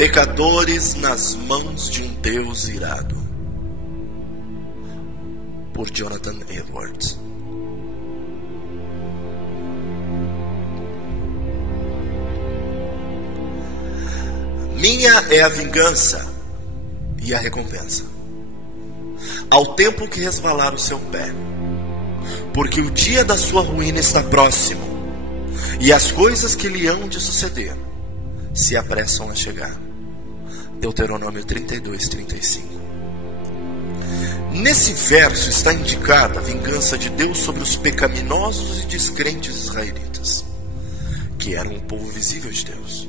Pecadores nas mãos de um Deus irado, por Jonathan Edwards. Minha é a vingança e a recompensa, ao tempo que resvalar o seu pé, porque o dia da sua ruína está próximo, e as coisas que lhe hão de suceder se apressam a chegar. Deuteronômio 32, 35. Nesse verso está indicada a vingança de Deus sobre os pecaminosos e descrentes israelitas, que eram o povo visível de Deus,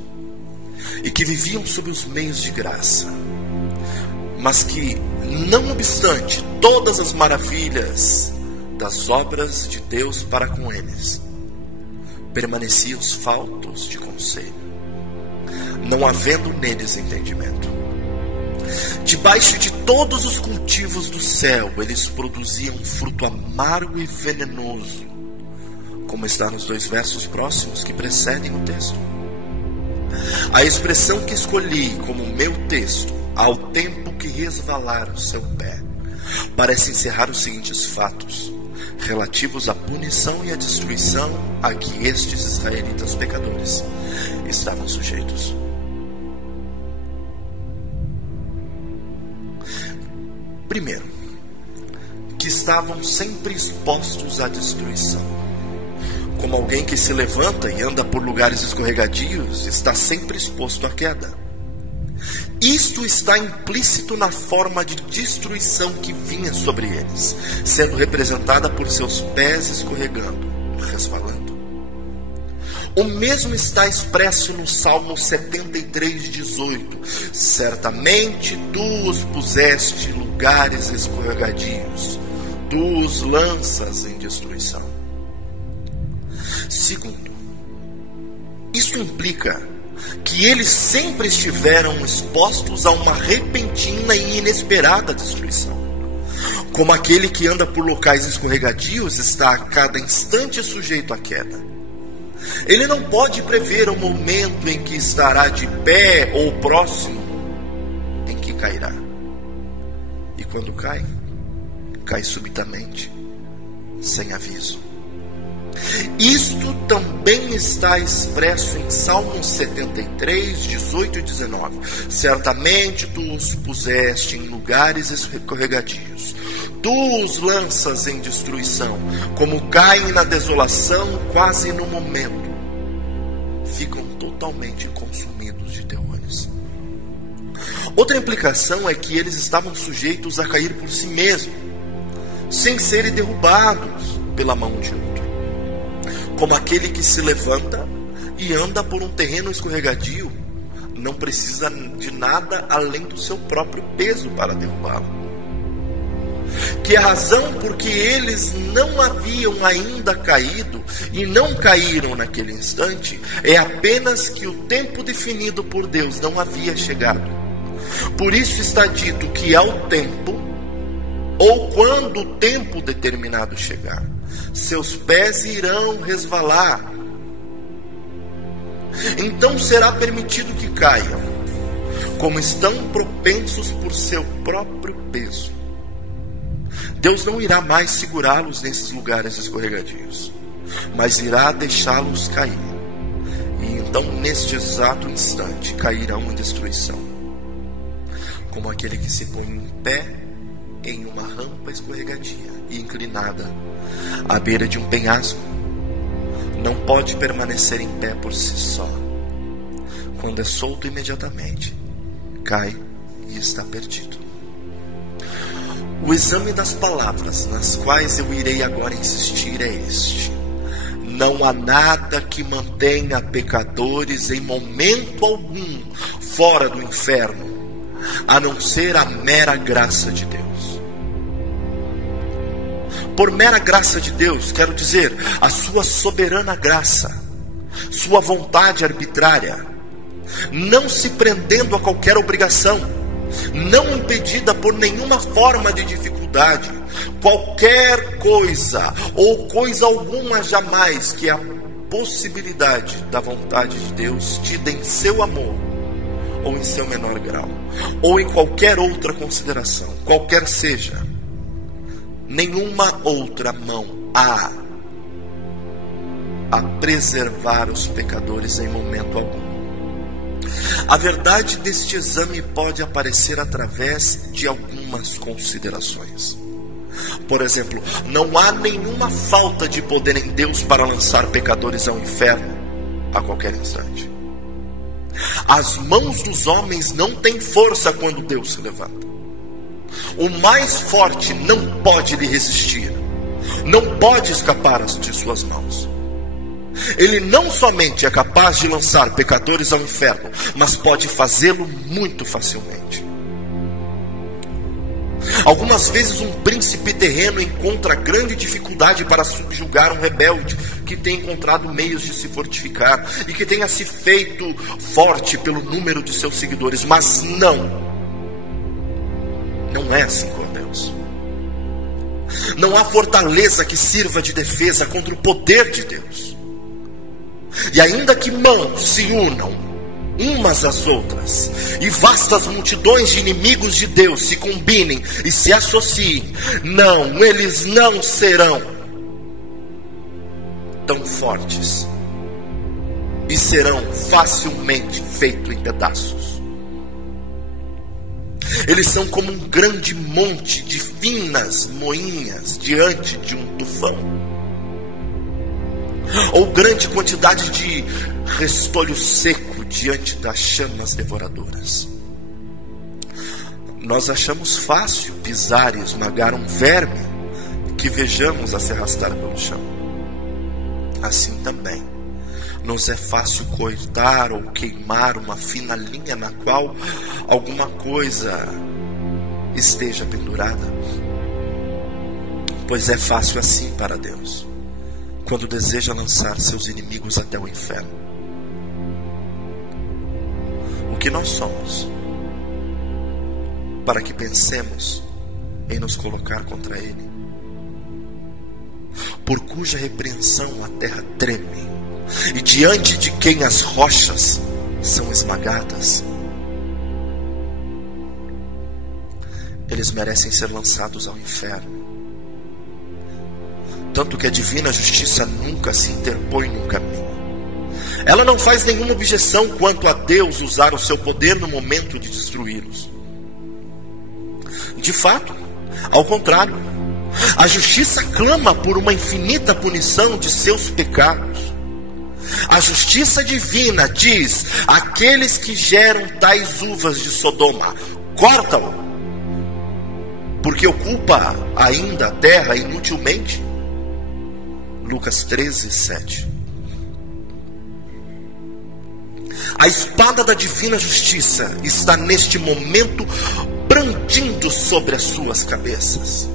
e que viviam sob os meios de graça, mas que, não obstante todas as maravilhas das obras de Deus para com eles, permaneciam faltos de conselho, não havendo neles entendimento. Debaixo de todos os cultivos do céu, eles produziam um fruto amargo e venenoso, como está nos 2 versos próximos que precedem o texto. A expressão que escolhi como meu texto, ao tempo que resvalar o seu pé, parece encerrar os seguintes fatos, relativos à punição e à destruição a que estes israelitas pecadores estavam sujeitos. Primeiro, que estavam sempre expostos à destruição. Como alguém que se levanta e anda por lugares escorregadios, está sempre exposto à queda. Isto está implícito na forma de destruição que vinha sobre eles, sendo representada por seus pés escorregando, resvalando. O mesmo está expresso no Salmo 73, 18. Certamente tu os puseste em lugares escorregadios, tu os lanças em destruição. Segundo, isso implica que eles sempre estiveram expostos a uma repentina e inesperada destruição. Como aquele que anda por locais escorregadios está a cada instante sujeito à queda. Ele não pode prever o momento em que estará de pé ou próximo em que cairá. E quando cai, cai subitamente, sem aviso. Isto também está expresso em Salmo 73, 18 e 19. Certamente tu os puseste em lugares escorregadios, tu os lanças em destruição, como caem na desolação, quase no momento, ficam totalmente consumidos de terrores. Outra implicação é que eles estavam sujeitos a cair por si mesmos, sem serem derrubados pela mão de outro. Como aquele que se levanta e anda por um terreno escorregadio, não precisa de nada além do seu próprio peso para derrubá-lo. Que a razão por que eles não haviam ainda caído e não caíram naquele instante é apenas que o tempo definido por Deus não havia chegado. Por isso está dito que ao tempo, ou quando o tempo determinado chegar, seus pés irão resvalar. Então será permitido que caiam, como estão propensos por seu próprio peso. Deus não irá mais segurá-los nesses lugares escorregadios, mas irá deixá-los cair. E então, neste exato instante, cairão em destruição. Como aquele que se põe em pé em uma rampa escorregadia e inclinada, à beira de um penhasco, não pode permanecer em pé por si só. Quando é solto imediatamente, cai e está perdido. O exame das palavras nas quais eu irei agora insistir é este: não há nada que mantenha pecadores em momento algum fora do inferno, a não ser a mera graça de Deus. Por mera graça de Deus, quero dizer, a sua soberana graça, sua vontade arbitrária, não se prendendo a qualquer obrigação, não impedida por nenhuma forma de dificuldade, qualquer coisa ou coisa alguma jamais que a possibilidade da vontade de Deus tida em seu amor ou em seu menor grau, ou em qualquer outra consideração, qualquer seja, nenhuma outra mão há a preservar os pecadores em momento algum. A verdade deste exame pode aparecer através de algumas considerações. Por exemplo, não há nenhuma falta de poder em Deus para lançar pecadores ao inferno a qualquer instante. As mãos dos homens não têm força quando Deus se levanta. O mais forte não pode lhe resistir, não pode escapar de suas mãos. Ele não somente é capaz de lançar pecadores ao inferno, mas pode fazê-lo muito facilmente. Algumas vezes um príncipe terreno encontra grande dificuldade para subjugar um rebelde que tem encontrado meios de se fortificar e que tenha se feito forte pelo número de seus seguidores, mas não é assim com Deus. Não há fortaleza que sirva de defesa contra o poder de Deus. E ainda que mãos se unam umas às outras, e vastas multidões de inimigos de Deus se combinem e se associem, eles não serão tão fortes e serão facilmente feitos em pedaços. Eles são como um grande monte de finas moinhas diante de um tufão, ou grande quantidade de restolho seco diante das chamas devoradoras. Nós achamos fácil pisar e esmagar um verme que vejamos a se arrastar pelo chão. Assim também nos é fácil cortar ou queimar uma fina linha na qual alguma coisa esteja pendurada. Pois é fácil assim para Deus, quando deseja lançar seus inimigos até o inferno. O que nós somos, para que pensemos em nos colocar contra Ele, por cuja repreensão a terra treme, e diante de quem as rochas são esmagadas? Eles merecem ser lançados ao inferno. Tanto que a divina justiça nunca se interpõe no caminho. Ela não faz nenhuma objeção quanto a Deus usar o seu poder no momento de destruí-los. De fato, ao contrário, a justiça clama por uma infinita punição de seus pecados. A justiça divina diz: aqueles que geram tais uvas de Sodoma, corta-o, porque ocupa ainda a terra inutilmente. Lucas 13:7. A espada da divina justiça está neste momento brandindo sobre as suas cabeças,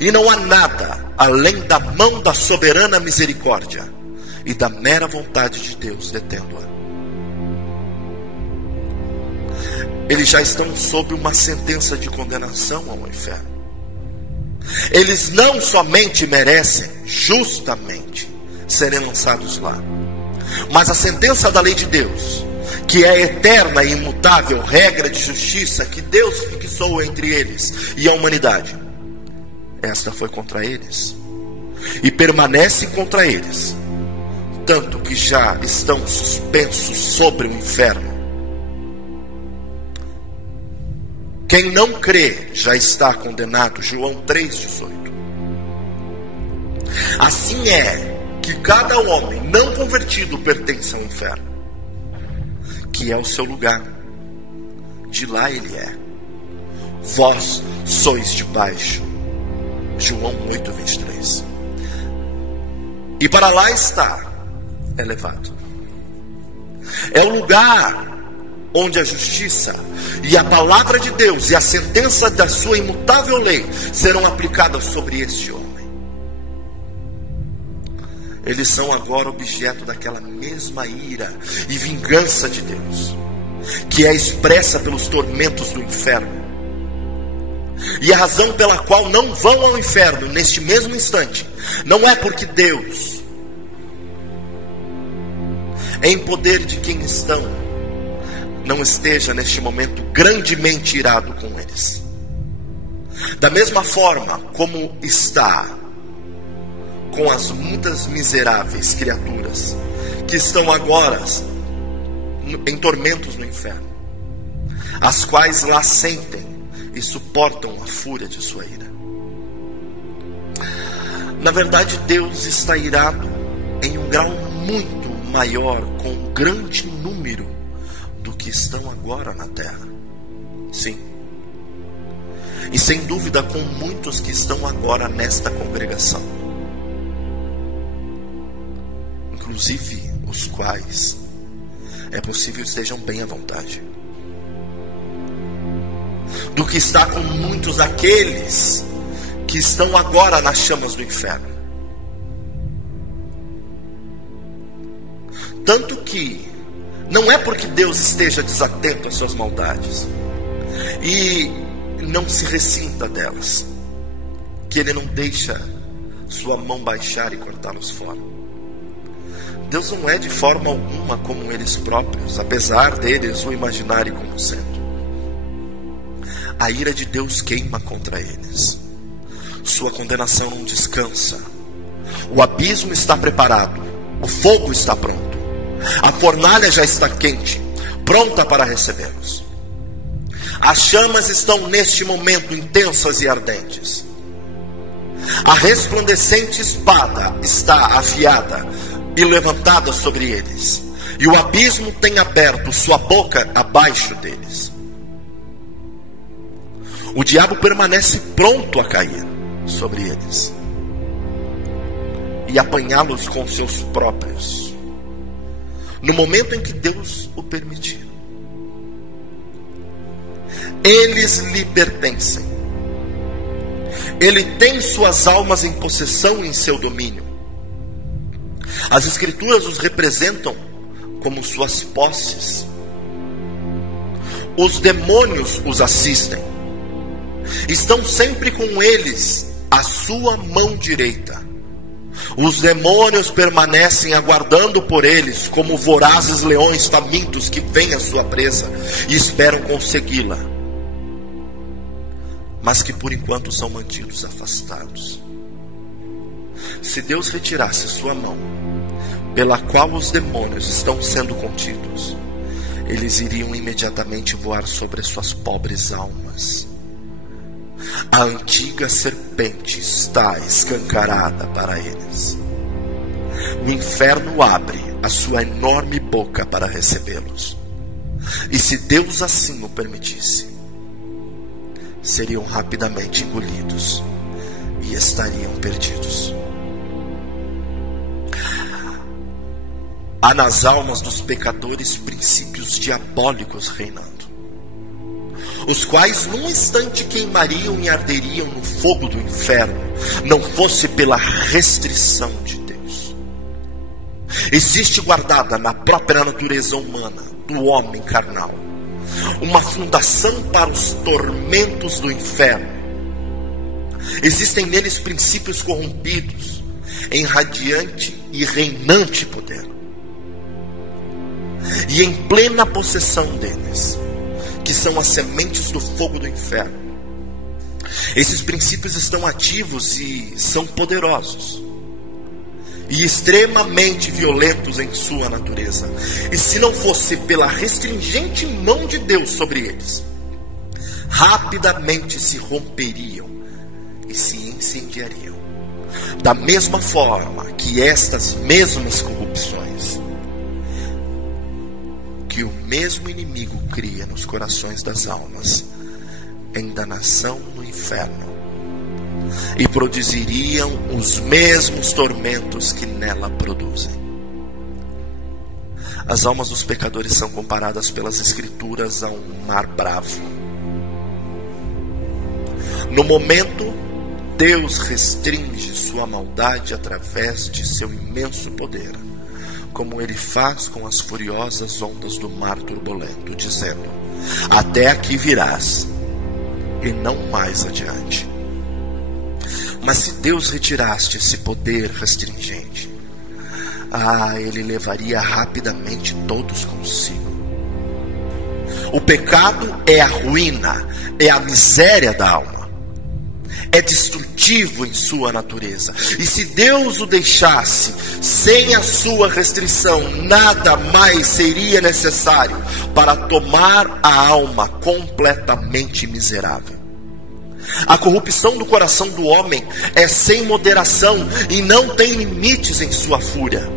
e não há nada além da mão da soberana misericórdia e da mera vontade de Deus detendo-a. Eles já estão sob uma sentença de condenação ao inferno. Eles não somente merecem, justamente, serem lançados lá, mas a sentença da lei de Deus, que é a eterna e imutável regra de justiça que Deus fixou entre eles e a humanidade, esta foi contra eles e permanece contra eles, tanto que já estão suspensos sobre o inferno. Quem não crê já está condenado. João 3,18. Assim é que cada homem não convertido pertence ao inferno, que é o seu lugar. De lá ele é. Vós sois de baixo. João 8,23. E para lá está elevado. É o lugar onde a justiça e a palavra de Deus e a sentença da sua imutável lei serão aplicadas sobre este homem. Eles são agora objeto daquela mesma ira e vingança de Deus, que é expressa pelos tormentos do inferno. E a razão pela qual não vão ao inferno neste mesmo instante não é porque Deus, em poder de quem estão, não esteja neste momento grandemente irado com eles. Da mesma forma como está com as muitas miseráveis criaturas que estão agora em tormentos no inferno, as quais lá sentem e suportam a fúria de sua ira. Na verdade, Deus está irado em um grau muito maior com um grande número do que estão agora na terra. Sim. E sem dúvida com muitos que estão agora nesta congregação. Inclusive os quais é possível estejam bem à vontade. Do que está com muitos daqueles que estão agora nas chamas do inferno. Tanto que não é porque Deus esteja desatento às suas maldades e não se ressinta delas, que Ele não deixa sua mão baixar e cortá-los fora. Deus não é de forma alguma como eles próprios, apesar deles o imaginarem como sendo. A ira de Deus queima contra eles. Sua condenação não descansa. O abismo está preparado. O fogo está pronto. A fornalha já está quente, pronta para recebê-los. As chamas estão neste momento intensas e ardentes. A resplandecente espada está afiada e levantada sobre eles. E o abismo tem aberto sua boca abaixo deles. O diabo permanece pronto a cair sobre eles e apanhá-los com seus próprios, no momento em que Deus o permitir. Eles lhe pertencem. Ele tem suas almas em possessão em seu domínio. As Escrituras os representam como suas posses. Os demônios os assistem. Estão sempre com eles à sua mão direita. Os demônios permanecem aguardando por eles como vorazes leões famintos que veem a sua presa e esperam consegui-la, mas que por enquanto são mantidos afastados. Se Deus retirasse sua mão, pela qual os demônios estão sendo contidos, eles iriam imediatamente voar sobre suas pobres almas. A antiga serpente está escancarada para eles. O inferno abre a sua enorme boca para recebê-los. E se Deus assim o permitisse, seriam rapidamente engolidos e estariam perdidos. Há nas almas dos pecadores princípios diabólicos reinando, os quais num instante queimariam e arderiam no fogo do inferno, não fosse pela restrição de Deus. Existe guardada na própria natureza humana do homem carnal uma fundação para os tormentos do inferno. Existem neles princípios corrompidos em radiante e reinante poder, e em plena possessão deles, que são as sementes do fogo do inferno. Esses princípios estão ativos e são poderosos e extremamente violentos em sua natureza. E se não fosse pela restringente mão de Deus sobre eles, rapidamente se romperiam e se incendiariam. Da mesma forma que estas mesmas corrupções que o mesmo inimigo cria nos corações das almas, em danação no inferno, e produziriam os mesmos tormentos que nela produzem. As almas dos pecadores são comparadas pelas Escrituras a um mar bravo. No momento, Deus restringe sua maldade através de seu imenso poder, como Ele faz com as furiosas ondas do mar turbulento, dizendo: até aqui virás, e não mais adiante. Mas se Deus retirasse esse poder restringente, Ele levaria rapidamente todos consigo. O pecado é a ruína, é a miséria da alma. É destrutivo em sua natureza. E se Deus o deixasse sem a sua restrição, nada mais seria necessário para tomar a alma completamente miserável. A corrupção do coração do homem é sem moderação e não tem limites em sua fúria.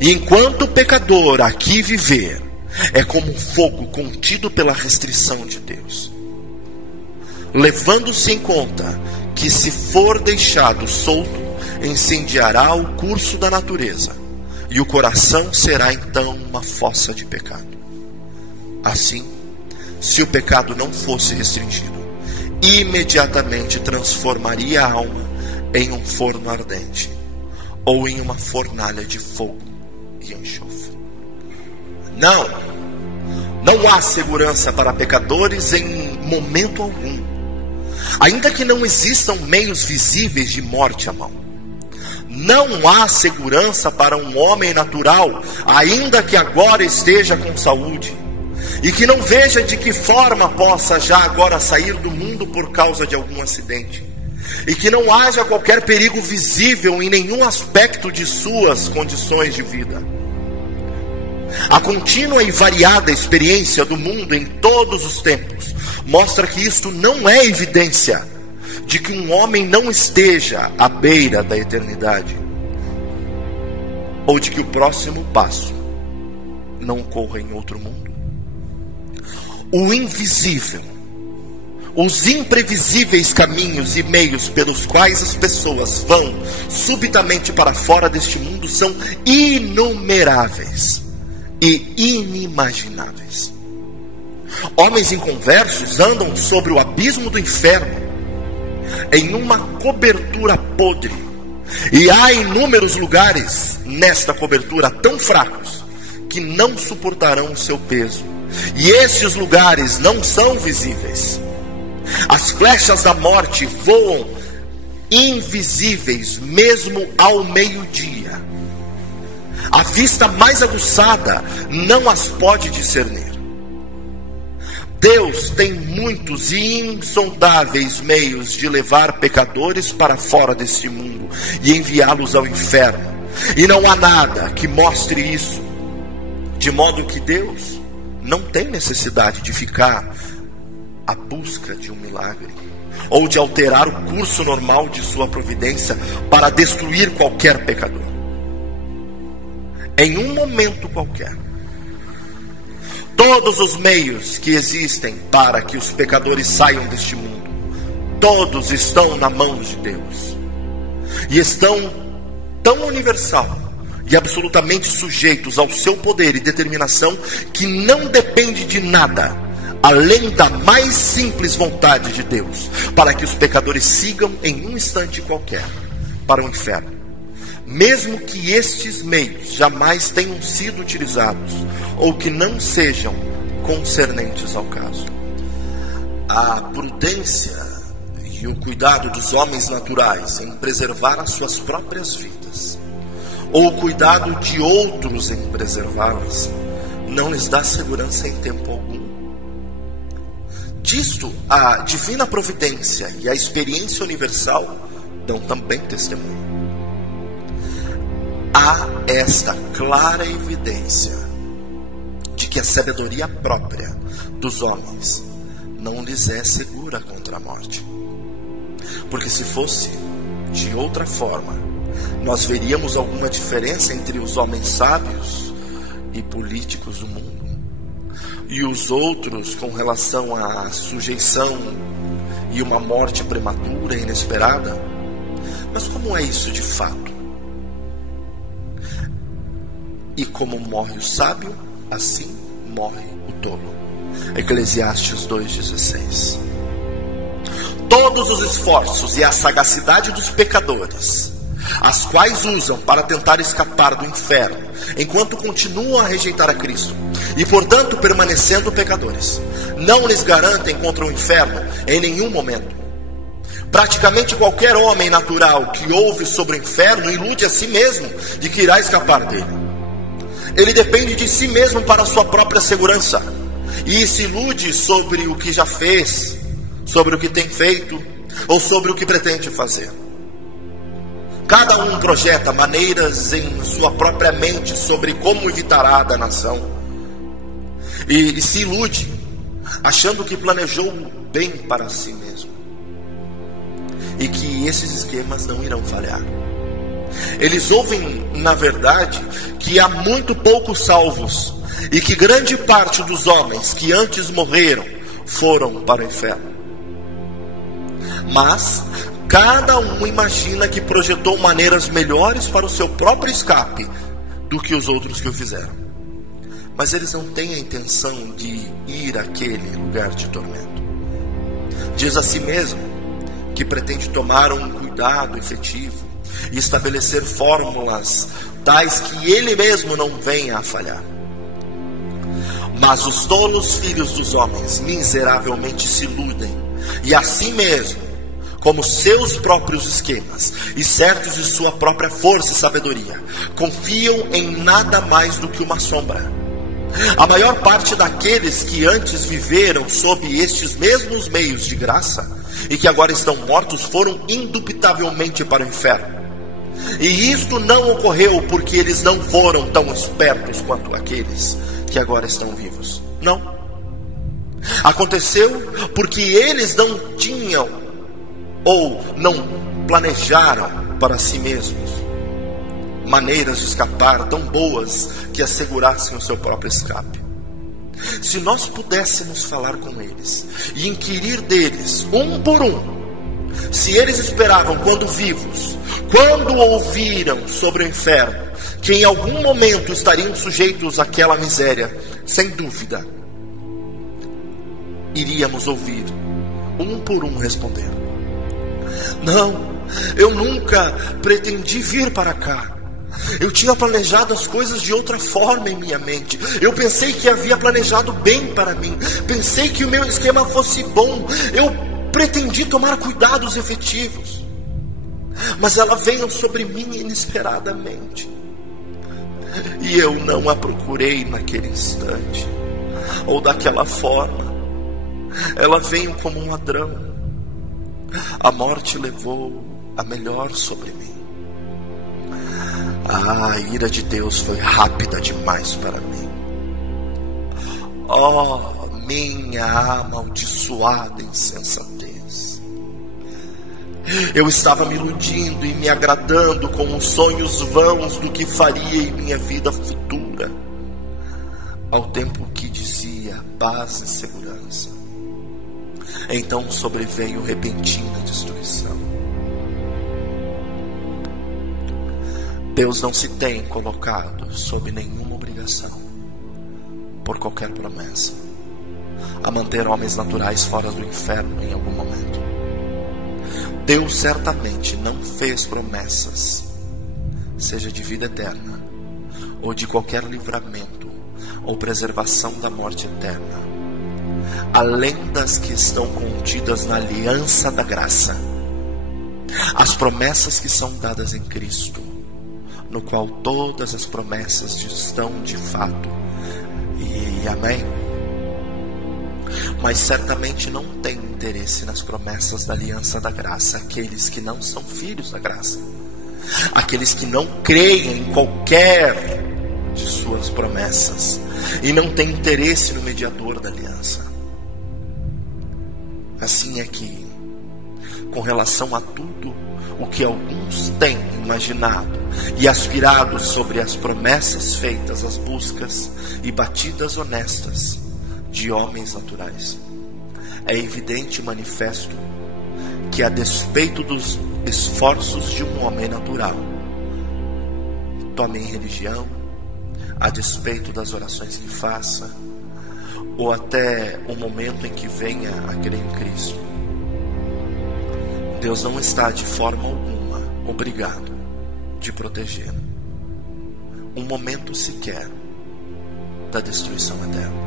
E enquanto o pecador aqui viver, é como um fogo contido pela restrição de Deus, levando-se em conta que, se for deixado solto, incendiará o curso da natureza, e o coração será então uma fossa de pecado. Assim, se o pecado não fosse restringido, imediatamente transformaria a alma em um forno ardente, ou em uma fornalha de fogo e enxofre. Não há segurança para pecadores em momento algum, ainda que não existam meios visíveis de morte à mão. Não há segurança para um homem natural, ainda que agora esteja com saúde, e que não veja de que forma possa já agora sair do mundo por causa de algum acidente, e que não haja qualquer perigo visível em nenhum aspecto de suas condições de vida. A contínua e variada experiência do mundo em todos os tempos mostra que isto não é evidência de que um homem não esteja à beira da eternidade, ou de que o próximo passo não ocorra em outro mundo. O invisível, os imprevisíveis caminhos e meios pelos quais as pessoas vão subitamente para fora deste mundo são inumeráveis e inimagináveis. Homens inconversos andam sobre o abismo do inferno em uma cobertura podre, e há inúmeros lugares nesta cobertura tão fracos que não suportarão o seu peso, e estes lugares não são visíveis. As flechas da morte voam invisíveis mesmo ao meio-dia. A vista mais aguçada não as pode discernir. Deus tem muitos e insondáveis meios de levar pecadores para fora deste mundo e enviá-los ao inferno. E não há nada que mostre isso, de modo que Deus não tem necessidade de ficar à busca de um milagre, ou de alterar o curso normal de sua providência para destruir qualquer pecador. Em um momento qualquer, todos os meios que existem para que os pecadores saiam deste mundo, todos estão na mão de Deus, e estão tão universal e absolutamente sujeitos ao seu poder e determinação, que não depende de nada além da mais simples vontade de Deus, para que os pecadores sigam em um instante qualquer para o inferno, mesmo que estes meios jamais tenham sido utilizados, ou que não sejam concernentes ao caso. A prudência e o cuidado dos homens naturais em preservar as suas próprias vidas, ou o cuidado de outros em preservá-las, não lhes dá segurança em tempo algum. Disto, a divina providência e a experiência universal dão também testemunho. Há esta clara evidência de que a sabedoria própria dos homens não lhes é segura contra a morte. Porque se fosse de outra forma, nós veríamos alguma diferença entre os homens sábios e políticos do mundo e os outros com relação à sujeição e uma morte prematura e inesperada. Mas como é isso de fato? E como morre o sábio, assim morre o tolo. Eclesiastes 2,16. Todos os esforços e a sagacidade dos pecadores, as quais usam para tentar escapar do inferno, enquanto continuam a rejeitar a Cristo, e portanto permanecendo pecadores, não lhes garantem contra o inferno em nenhum momento. Praticamente qualquer homem natural que ouve sobre o inferno ilude a si mesmo de que irá escapar dele. Ele depende de si mesmo para a sua própria segurança, e se ilude sobre o que já fez, sobre o que tem feito, ou sobre o que pretende fazer. Cada um projeta maneiras em sua própria mente sobre como evitará a danação, e se ilude, achando que planejou bem para si mesmo, e que esses esquemas não irão falhar. Eles ouvem, na verdade, que há muito poucos salvos, e que grande parte dos homens que antes morreram foram para o inferno. Mas cada um imagina que projetou maneiras melhores para o seu próprio escape do que os outros que o fizeram. Mas eles não têm a intenção de ir àquele lugar de tormento. Diz a si mesmo que pretende tomar um cuidado efetivo e estabelecer fórmulas tais que ele mesmo não venha a falhar. Mas os tolos filhos dos homens miseravelmente se iludem, e assim mesmo, como seus próprios esquemas, e certos de sua própria força e sabedoria, confiam em nada mais do que uma sombra. A maior parte daqueles que antes viveram sob estes mesmos meios de graça, e que agora estão mortos, foram indubitavelmente para o inferno. E isto não ocorreu porque eles não foram tão espertos quanto aqueles que agora estão vivos. Não. Aconteceu porque eles não tinham ou não planejaram para si mesmos maneiras de escapar tão boas que assegurassem o seu próprio escape. Se nós pudéssemos falar com eles e inquirir deles, um por um, se eles esperavam quando vivos, quando ouviram sobre o inferno, que em algum momento estariam sujeitos àquela miséria, sem dúvida, iríamos ouvir um por um responder: não, eu nunca pretendi vir para cá. Eu tinha planejado as coisas de outra forma em minha mente. Eu pensei que havia planejado bem para mim. Pensei que o meu esquema fosse bom. Eu pretendi tomar cuidados efetivos. Mas ela veio sobre mim inesperadamente. E eu não a procurei naquele instante, ou daquela forma. Ela veio como um ladrão. A morte levou a melhor sobre mim. A ira de Deus foi rápida demais para mim. Oh, minha amaldiçoada insensatez! Eu estava me iludindo e me agradando com os sonhos vãos do que faria em minha vida futura, ao tempo que dizia paz e segurança. Então sobreveio repentina destruição. Deus não se tem colocado sob nenhuma obrigação, por qualquer promessa, a manter homens naturais fora do inferno em algum momento. Deus certamente não fez promessas, seja de vida eterna, ou de qualquer livramento, ou preservação da morte eterna, além das que estão contidas na aliança da graça, as promessas que são dadas em Cristo, no qual todas as promessas estão de fato, e amém. Mas certamente não tem interesse nas promessas da aliança da graça aqueles que não são filhos da graça, aqueles que não creem em qualquer de suas promessas e não têm interesse no mediador da aliança. Assim é que, com relação a tudo o que alguns têm imaginado e aspirado sobre as promessas feitas, as buscas e batidas honestas de homens naturais, é evidente e manifesto que, a despeito dos esforços de um homem natural, tome em religião, a despeito das orações que faça, ou até o momento em que venha a crer em Cristo, Deus não está de forma alguma obrigado de proteger um momento sequer da destruição eterna.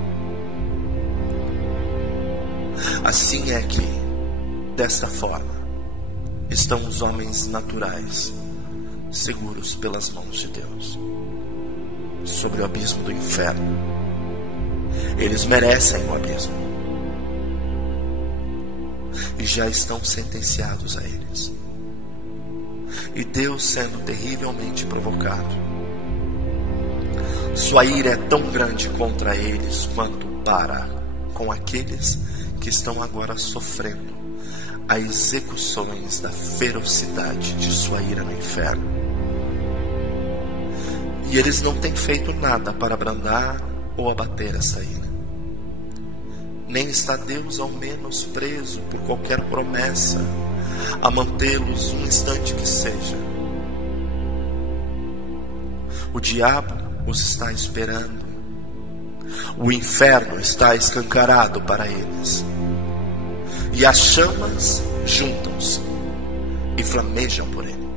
Assim é que, desta forma, estão os homens naturais, seguros pelas mãos de Deus, sobre o abismo do inferno, Eles merecem o abismo. E já estão sentenciados a eles. E Deus, sendo terrivelmente provocado, sua ira é tão grande contra eles quanto para com aqueles que estão agora sofrendo as execuções da ferocidade de sua ira no inferno. E eles não têm feito nada para abrandar ou abater essa ira. Nem está Deus ao menos preso por qualquer promessa a mantê-los um instante que seja. O diabo os está esperando. O inferno está escancarado para eles. E as chamas juntam-se e flamejam por ele.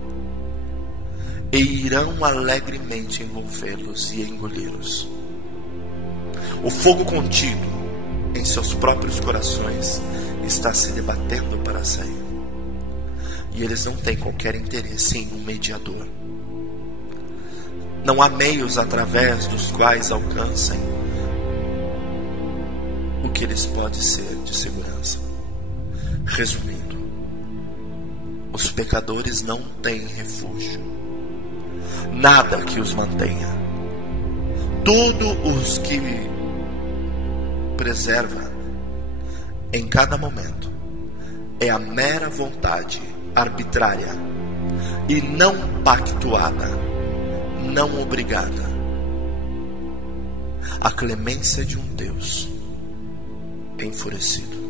E irão alegremente envolvê-los e engoli-los. O fogo contido em seus próprios corações está se debatendo para sair. E eles não têm qualquer interesse em um mediador. Não há meios através dos quais alcancem o que lhes pode ser de segurança. Resumindo, os pecadores não têm refúgio, nada que os mantenha. Tudo os que preserva em cada momento é a mera vontade arbitrária e não pactuada, não obrigada, a clemência de um Deus enfurecido.